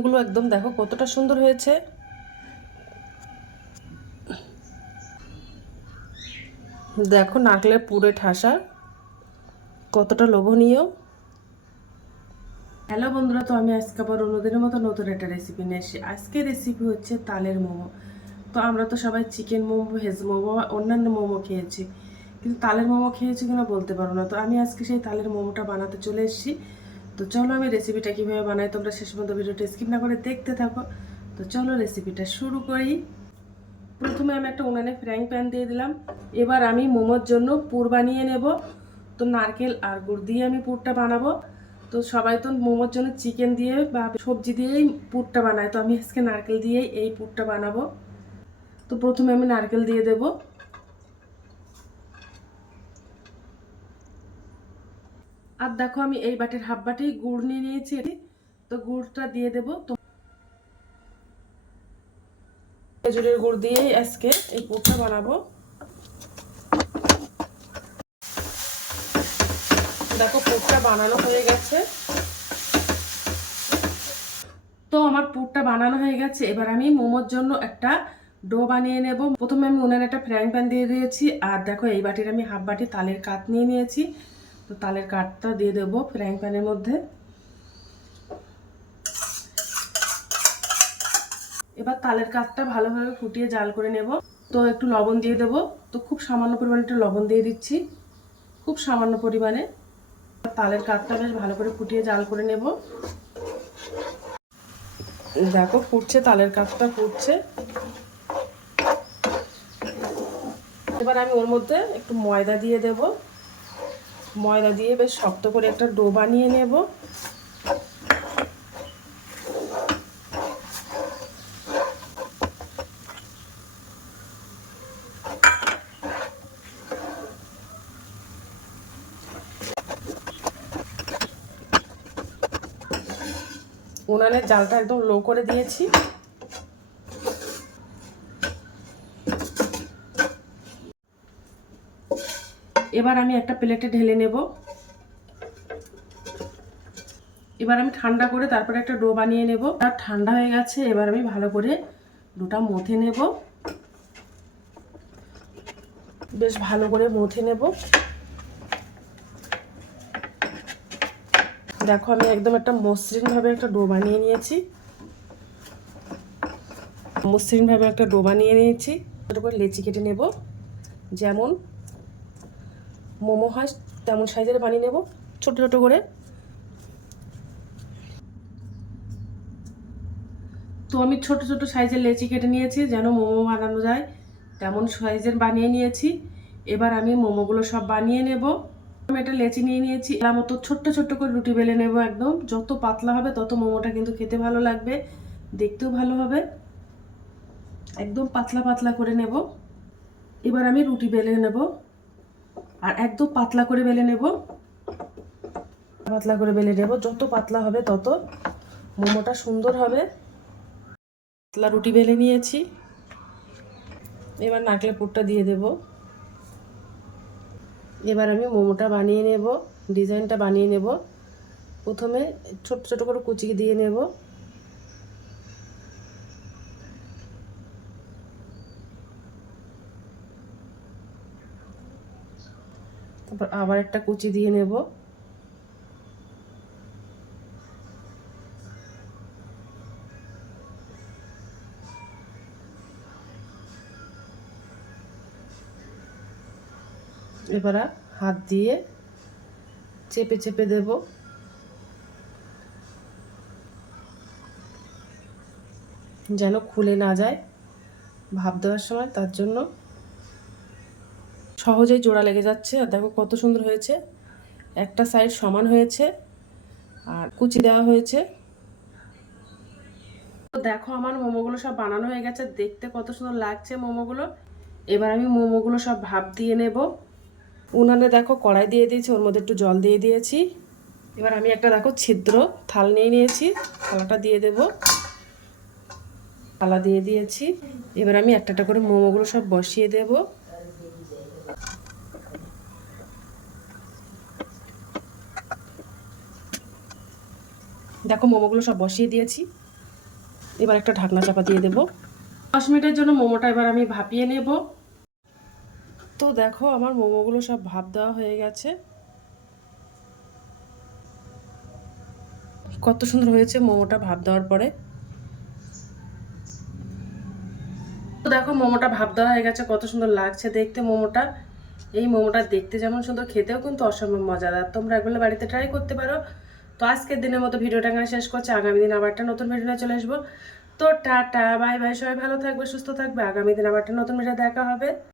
মোমোগুলো একদম দেখো কতটা সুন্দর হয়েছে। দেখো নারকেলের পুরে ঠাসা, কতটা লোভনীয়। হ্যালো বন্ধুরা, তো আমি আজকে আবার অন্যদিনের মতো নতুন একটা রেসিপি নিয়ে এসেছি। আজকের রেসিপি হচ্ছে তালের মোমো। তো আমরা তো সবাই চিকেন মোমো ভেজ মোমো, অন্যান্য মোমো খেয়েছি। কিন্তু তালের মোমো খেয়েছি কিনা বলতে পারো না। তো আমি আজকে সেই তালের মোমোটা বানাতে চলে এসেছি। তো চলো আমি রেসিপিটা কীভাবে বানাই, তোমরা শেষ পর্যন্ত ভিডিওটা স্কিপ না করে দেখতে থাকো। তো চলো রেসিপিটা শুরু করি। প্রথমে আমি একটা উনানে ফ্রাইং প্যান দিয়ে দিলাম। এবার আমি মোমোর জন্য পুর বানিয়ে নেব। তো নারকেল আর গুড় দিয়ে আমি পুরটা বানাবো। তো সবাই তো মোমোর জন্য চিকেন দিয়ে বা সবজি দিয়েই পুরটা বানায়। তো আমি আজকে নারকেল দিয়েই এই পুরটা বানাবো। তো প্রথমে আমি নারকেল দিয়ে দেব। আর দেখো আমি এই বাটির হাফ বাটি গুড় নিয়ে নিয়েছি। তো গুড়টা দিয়ে দেব। তো খেজুরের গুড় দিয়েই আজকে এই পুরটা বানাবো। দেখো পুরটা বানানো হয়ে গেছে। তো আমার পুরটা বানানো হয়ে গেছে। এবার আমি মোমোর জন্য একটা ডো বানিয়ে নেব। প্রথমে আমি উনানে একটা ফ্রাইং প্যান দিয়ে দিয়েছি। আর দেখো এই বাটির আমি হাফ বাটি তালের কাঠ নিয়ে নিয়েছি। তো তালের কাঠটা দিয়ে দেবো ফ্রাইং প্যানের মধ্যে। এবার তালের কাঠটা ভালোভাবে ফুটিয়ে জাল করে নেব। তো একটু লবণ দিয়ে দেবো। তো খুব সামান্য পরিমাণে একটু লবণ দিয়ে দিচ্ছি। খুব সামান্য পরিমাণে। তালের কাঠটা বেশ ভালো করে ফুটিয়ে জাল করে নেব। দেখো, ফুটছে, তালের কাঠটা ফুটছে। এবার আমি ওর মধ্যে একটু ময়দা দিয়ে দেব। ময়দা দিয়ে বেশ শক্ত করে একটা ডো বানিয়ে নেব। উনানের জালটা একদম লো করে দিয়েছি। এবার আমি একটা প্লেটে ঢেলে নেব। এবার আমি ঠান্ডা করে তারপরে একটা ডো বানিয়ে নেব। আর ঠান্ডা হয়ে গেছে, এবার আমি ভালো করে ডোটা মথে নেব। বেশ ভালো করে মথে নেব। দেখো, আমি একদম একটা মসৃণভাবে একটা ডো বানিয়ে নিয়েছি। মসৃণভাবে একটা ডো বানিয়ে নিয়েছি। ছোটো করে লেচি কেটে নেব। যেমন মোমো হয়, তেমন সাইজের বানিয়ে নেব, ছোট ছোট করে। তো আমি ছোট ছোট সাইজের লেচি কেটে নিয়েছি, যেন মোমো বানানো যায়। তেমন সাইজের বানিয়ে নিয়েছি। এবার আমি মোমোগুলো সব বানিয়ে নেব। আমি একটা লেচি নিয়ে নিয়েছি এর মতো ছোট্ট ছোট্ট করে রুটি বেলে নেব একদম। যত পাতলা হবে, তত মোমোটা কিন্তু খেতে ভালো লাগবে, দেখতেও ভালো হবে। একদম পাতলা পাতলা করে নেব। এবার আমি রুটি বেলে নেব। আর একদম পাতলা করে বেলে নেব। পাতলা করে বেলে নেব। যত পাতলা হবে তত মোমোটা সুন্দর হবে। পাতলা রুটি বেলে নিয়েছি। এবার নারকেলের পুরটা দিয়ে দেব। এবার আমি মোমোটা বানিয়ে নেব। ডিজাইনটা বানিয়ে নেব। প্রথমে ছোট ছোট করে কুচিকে দিয়ে নেব। তারপর আবার একটা কুচি দিয়ে নেব। এবার হাত দিয়ে চেপে চেপে দেব। যেন খুলে না যায় ভাব দেওয়ার সময়, তার জন্য সহজেই জোড়া লেগে যাচ্ছে। আর দেখো কত সুন্দর হয়েছে। একটা সাইড সমান হয়েছে। আর কুচি দেওয়া হয়েছে। তো দেখো আমার মোমোগুলো সব বানানো হয়ে গেছে। দেখতে কত সুন্দর লাগছে মোমোগুলো। এবার আমি মোমোগুলো সব ভাপ দিয়ে নেব। উনানে দেখো কড়াই দিয়ে দিয়েছি, ওর মধ্যে একটু জল দিয়ে দিয়েছি। এবার আমি একটা দেখো ছিদ্র, থাল নিয়ে নিয়েছি। থালাটা দিয়ে দেব। থালা দিয়ে দিয়েছি। এবার আমি একটা একটা করে মোমোগুলো সব বসিয়ে দেবো। দেখো মোমোগুলো সব বসিয়ে দিয়েছি। এবার একটা ঢাকনা চাপা দিয়ে দেবো। দশ মিনিটের জন্য মোমোটা এবার আমি ভাপিয়ে নেব। তো দেখো আমার মোমোগুলো সব ভাপ দেওয়া হয়ে গেছে। কত সুন্দর হয়েছে মোমোটা ভাপ দেওয়ার পরে। তো দেখো মোমোটা ভাপ দেওয়া হয়ে গেছে, কত সুন্দর লাগছে দেখতে মোমোটা। এই মোমোটা দেখতে যেমন সুন্দর, খেতেও কিন্তু অসম্ভব মজাদার। তোমরা এগুলো বাড়িতে ট্রাই করতে পারো। তো আজকের দিনের মতো ভিডিওটা এখানে শেষ করছে। আগামী দিন আবার একটা নতুন ভিডিও চলে আসব। তো টাটা, বাই বাই, সবাই ভালো থাকবে, সুস্থ থাকবে। আগামী দিন আবার একটা নতুন ভিডিও দেখা হবে।